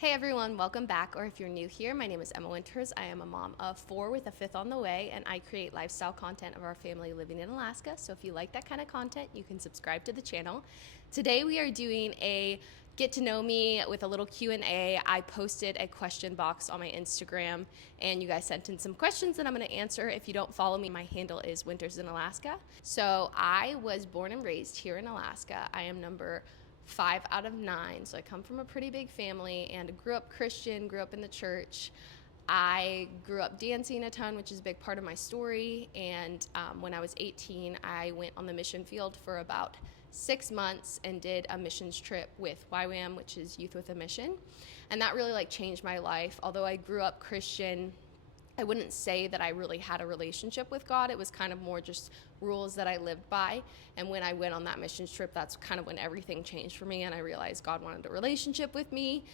Hey everyone, welcome back, or if you're new here, my name is Emma Winters. I am a mom of 4 with a 5th on the way, and I create lifestyle content of our family living in Alaska. So if you like that kind of content, you can subscribe to the channel. Today we are doing a get to know me with a little Q&A. I posted a question box on my Instagram, and you guys sent in some questions that I'm going to answer. If you don't follow me, my handle is Winters in Alaska. So I was born and raised here in Alaska. I am number 5 out of 9, so I come from a pretty big family and grew up Christian, grew up in the church. I grew up dancing a ton, which is a big part of my story, and when I was 18, I went on the mission field for about 6 months and did a missions trip with YWAM, which is Youth with a Mission, and that really changed my life. Although I grew up Christian, I wouldn't say that I really had a relationship with God. It was kind of more just rules that I lived by. And when I went on that missions trip, that's kind of when everything changed for me, and I realized God wanted a relationship with me.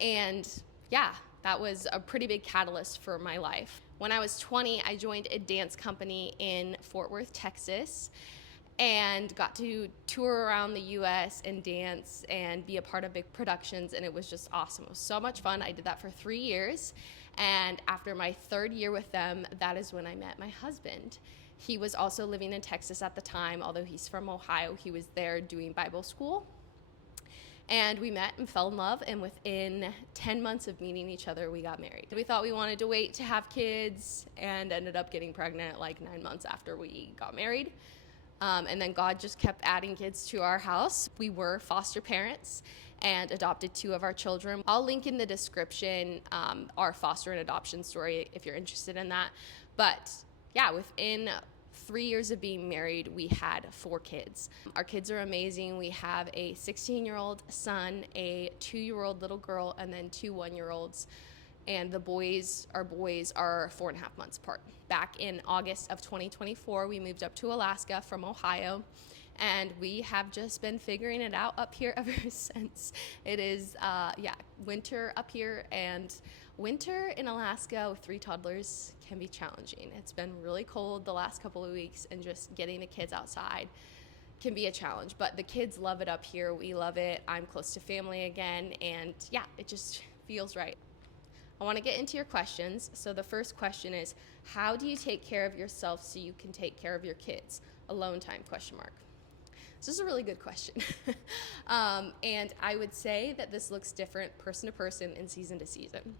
And yeah, that was a pretty big catalyst for my life. When I was 20, I joined a dance company in Fort Worth, Texas, and got to tour around the US and dance and be a part of big productions, and it was just awesome. It was so much fun. I did that for 3 years, and after my 3rd year with them, that is when I met my husband. He was also living in Texas at the time. Although he's from Ohio, he was there doing Bible school, and we met and fell in love, and within 10 months of meeting each other, we got married. We thought we wanted to wait to have kids and ended up getting pregnant like 9 months after we got married. And then God just kept adding kids to our house. We were foster parents and adopted 2 of our children. I'll link in the description our foster and adoption story if you're interested in that. But yeah, within 3 years of being married, we had 4 kids. Our kids are amazing. We have a 16-year-old son, a 2-year-old little girl, and then 2 one-year-olds. And our boys are 4.5 months apart. Back in August of 2024, we moved up to Alaska from Ohio, and we have just been figuring it out up here ever since. It is, winter up here, and winter in Alaska with 3 toddlers can be challenging. It's been really cold the last couple of weeks, and just getting the kids outside can be a challenge, but the kids love it up here. We love it. I'm close to family again, and yeah, it just feels right. I want to get into your questions. So the first question is, how do you take care of yourself so you can take care of your kids? Alone time, question mark. This is a really good question. And I would say that this looks different person to person and season to season.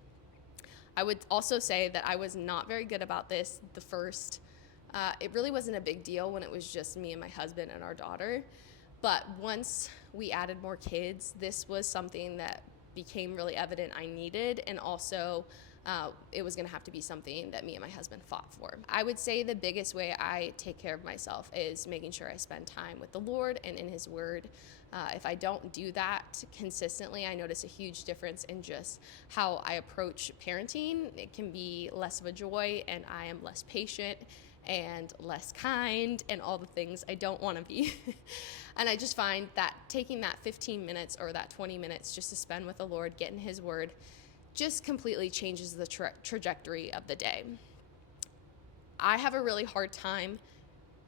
I would also say that I was not very good about this the first. It really wasn't a big deal when it was just me and my husband and our daughter. But once we added more kids, this was something that became really evident I needed, and also it was going to have to be something that me and my husband fought for. I would say the biggest way I take care of myself is making sure I spend time with the Lord and in His Word. If I don't do that consistently, I notice a huge difference in just how I approach parenting. It can be less of a joy, and I am less patient and less kind and all the things I don't want to be. And I just find that taking that 15 minutes or that 20 minutes just to spend with the Lord, get in His Word, just completely changes the trajectory of the day. I have a really hard time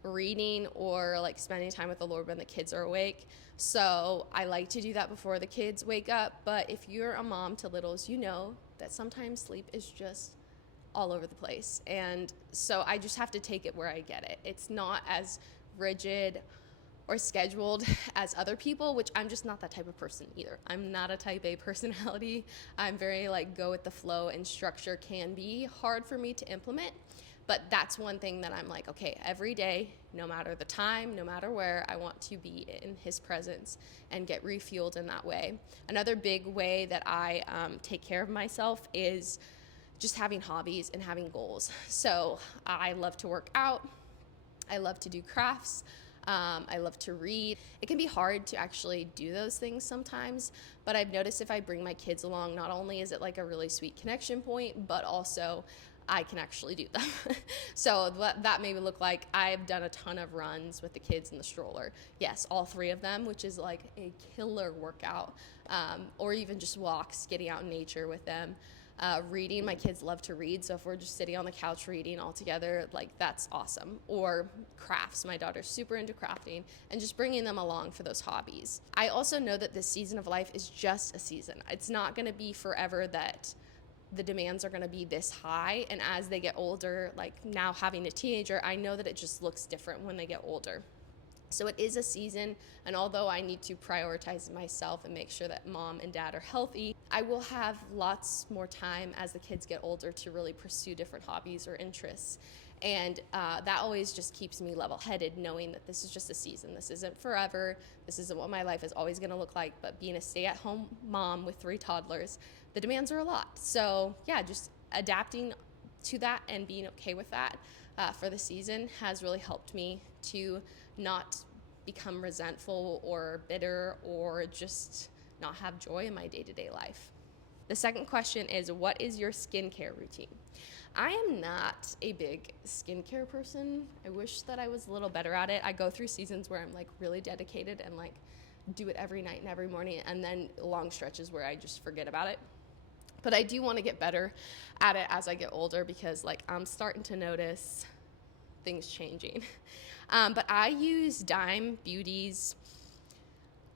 reading or spending time with the Lord when the kids are awake. So I like to do that before the kids wake up. But if you're a mom to littles, you know that sometimes sleep is just all over the place. And so I just have to take it where I get it. It's not as rigid or scheduled as other people, which I'm just not that type of person either. I'm not a type A personality. I'm very go with the flow, and structure can be hard for me to implement. But that's one thing that I'm okay, every day, no matter the time, no matter where, I want to be in His presence and get refueled in that way. Another big way that I take care of myself is just having hobbies and having goals. So I love to work out. I love to do crafts. I love to read. It can be hard to actually do those things sometimes, but I've noticed if I bring my kids along, not only is it a really sweet connection point, but also I can actually do them. So that may look like I've done a ton of runs with the kids in the stroller. Yes, all 3 of them, which is a killer workout, or even just walks, getting out in nature with them. Reading, my kids love to read, so if we're just sitting on the couch reading all together, like that's awesome. Or crafts, my daughter's super into crafting, and just bringing them along for those hobbies. I also know that this season of life is just a season. It's not going to be forever that the demands are going to be this high, and as they get older, like now having a teenager, I know that it just looks different when they get older. So it is a season, and although I need to prioritize myself and make sure that mom and dad are healthy, I will have lots more time as the kids get older to really pursue different hobbies or interests. And that always just keeps me level-headed, knowing that this is just a season. This isn't forever. This isn't what my life is always going to look like. But being a stay-at-home mom with 3 toddlers, the demands are a lot. So yeah, just adapting to that and being okay with that for the season has really helped me to not become resentful or bitter or just not have joy in my day-to-day life. The second question is, what is your skincare routine? I am not a big skincare person. I wish that I was a little better at it. I go through seasons where I'm like really dedicated and like do it every night and every morning, and then long stretches where I just forget about it. But I do want to get better at it as I get older, because like I'm starting to notice things changing. But I use Dime Beauty's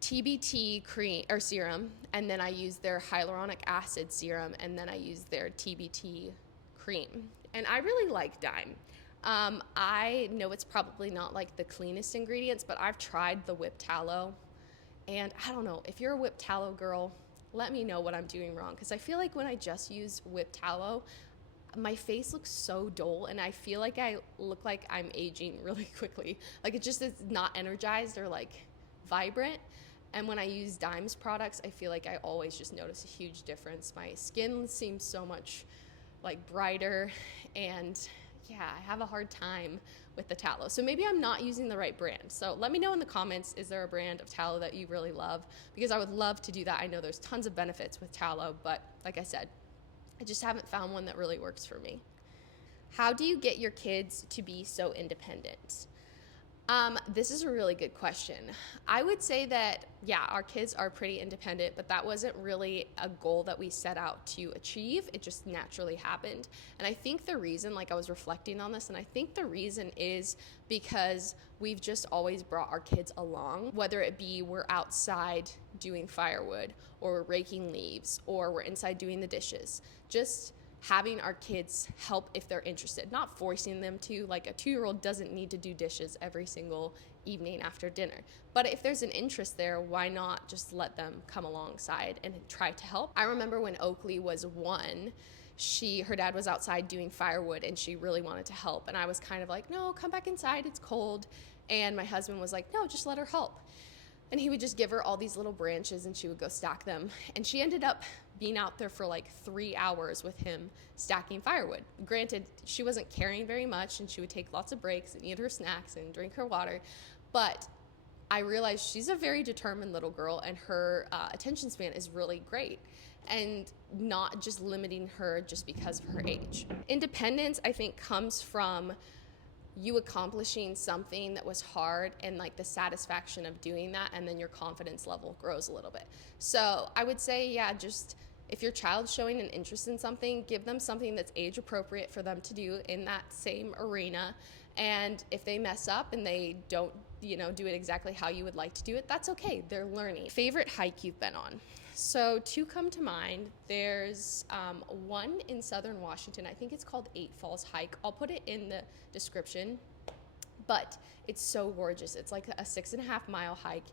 TBT cream or serum, and then I use their hyaluronic acid serum, and then I use their TBT cream. And I really like Dime. I know it's probably not like the cleanest ingredients, but I've tried the whipped tallow, and I don't know, if you're a whipped tallow girl, let me know what I'm doing wrong, because I feel like when I just use whipped tallow, my face looks so dull, and I feel like I look like I'm aging really quickly. Like it just is not energized or like vibrant. And when I use Dime's products, I feel like I always just notice a huge difference. My skin seems so much like brighter, and yeah, I have a hard time with the tallow. So maybe I'm not using the right brand. So let me know in the comments, is there a brand of tallow that you really love? Because I would love to do that. I know there's tons of benefits with tallow, but like I said, I just haven't found one that really works for me. How do you get your kids to be so independent? This is a really good question. I would say that, yeah, our kids are pretty independent, but that wasn't really a goal that we set out to achieve. It just naturally happened. And I think the reason, like I was reflecting on this, and I think the reason is because we've just always brought our kids along, whether it be we're outside doing firewood, or we're raking leaves, or we're inside doing the dishes. Just having our kids help if they're interested, not forcing them to. Like a 2-year-old doesn't need to do dishes every single evening after dinner. But if there's an interest there, why not just let them come alongside and try to help? I remember when Oakley was 1, her dad was outside doing firewood and she really wanted to help. And I was kind of like, no, come back inside, it's cold. And my husband was like, no, just let her help. And he would just give her all these little branches and she would go stack them. And she ended up being out there for like 3 hours with him stacking firewood. Granted, she wasn't carrying very much and she would take lots of breaks and eat her snacks and drink her water. But I realized she's a very determined little girl, and her attention span is really great, and not just limiting her just because of her age. Independence, I think, comes from you accomplishing something that was hard and like the satisfaction of doing that, and then your confidence level grows a little bit. So I would say, yeah, just if your child's showing an interest in something, give them something that's age appropriate for them to do in that same arena. And if they mess up and they don't, do it exactly how you would like to do it, that's okay. They're learning. Favorite hike you've been on? So 2 come to mind. There's one in southern Washington. I think it's called 8 Falls Hike. I'll put it in the description, but it's so gorgeous. It's like a 6.5-mile hike,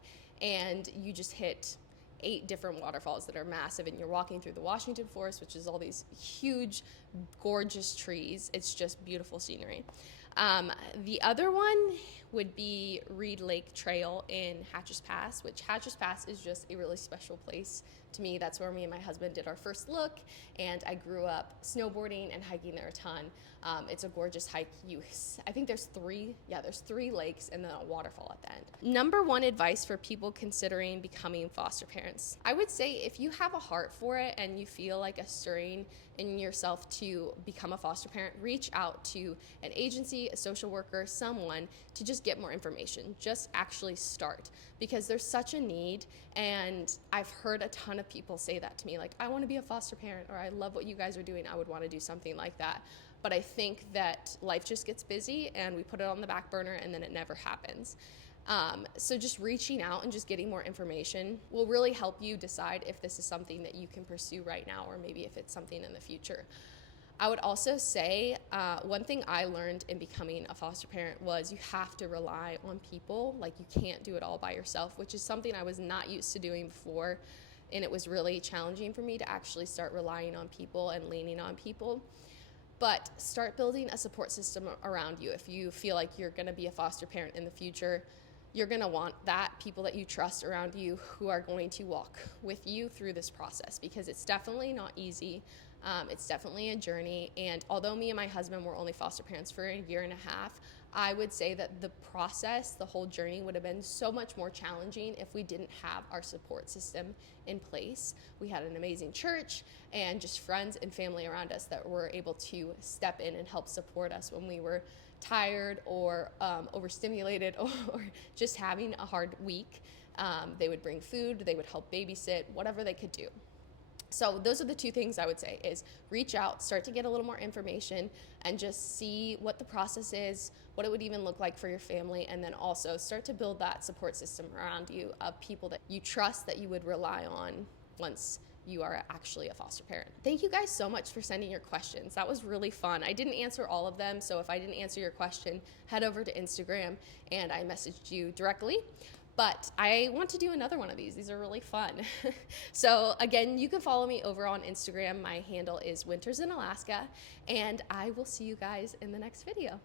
and you just hit 8 different waterfalls that are massive, and you're walking through the Washington forest, which is all these huge, gorgeous trees. It's just beautiful scenery. The other one would be Reed Lake Trail in Hatches Pass, which Hatches Pass is just a really special place to me. That's where me and my husband did our first look, and I grew up snowboarding and hiking there a ton. It's a gorgeous hike. I think there's 3 lakes and then a waterfall at the end. Number 1 advice for people considering becoming foster parents. I would say if you have a heart for it and you feel like a stirring in yourself to become a foster parent, reach out to an agency, a social worker, someone to just get more information. Just actually start, because there's such a need. And I've heard a ton of people say that to me, like, I want to be a foster parent, or I love what you guys are doing. I would want to do something like that. But I think that life just gets busy and we put it on the back burner and then it never happens. So just reaching out and just getting more information will really help you decide if this is something that you can pursue right now, or maybe if it's something in the future. I would also say one thing I learned in becoming a foster parent was you have to rely on people. Like, you can't do it all by yourself, which is something I was not used to doing before. And it was really challenging for me to actually start relying on people and leaning on people. But start building a support system around you. If you feel like you're going to be a foster parent in the future, you're going to want that people that you trust around you who are going to walk with you through this process, because it's definitely not easy. It's definitely a journey. And although me and my husband were only foster parents for a year and a half, I would say that the process, the whole journey would have been so much more challenging if we didn't have our support system in place. We had an amazing church and just friends and family around us that were able to step in and help support us when we were tired or overstimulated or just having a hard week. They would bring food, they would help babysit, whatever they could do. So those are the two things I would say, is reach out, start to get a little more information, and just see what the process is, what it would even look like for your family, and then also start to build that support system around you of people that you trust, that you would rely on once you are actually a foster parent. Thank you guys so much for sending your questions. That was really fun. I didn't answer all of them, so if I didn't answer your question, head over to Instagram and I messaged you directly. But I want to do another one of these. These are really fun. So again, you can follow me over on Instagram. My handle is Winters in Alaska, and I will see you guys in the next video.